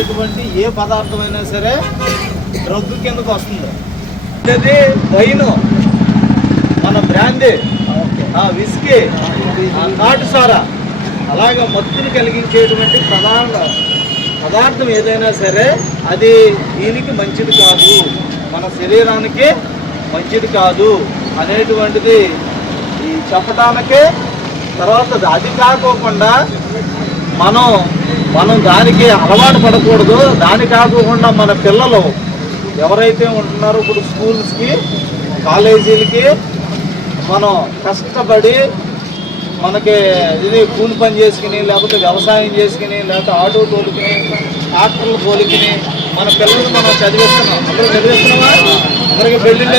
వాడేటువంటి ఏ పదార్థమైనా సరే డ్రగ్ కిందకు వస్తుంది. అది వైన్, మన బ్రాందీ, విస్కీ, నాటు సారా, అలాగే మత్తుని కలిగించేటువంటి పదార్థం ఏదైనా సరే అది దీనికి మంచిది కాదు, మన శరీరానికి మంచిది కాదు అనేటువంటిది ఈ చెప్పడానికే. తర్వాత అది కాకోకుండా మనం దానికి అలవాటు పడకూడదు. దాని కాకుండా మన పిల్లలు ఎవరైతే ఉంటున్నారో ఇప్పుడు స్కూల్స్కి, కాలేజీలకి మనం కష్టపడి మనకి ఇది కూలి పని చేసుకుని, లేకపోతే వ్యవసాయం చేసుకుని, లేకపోతే ఆటో తోలుకుని, ట్రాక్టర్లు తోలుకుని మన పిల్లల్ని మనం చదివిస్తున్నాం. అందరూ చదివిస్తున్నామా? అందరికి పెళ్ళిళ్ళు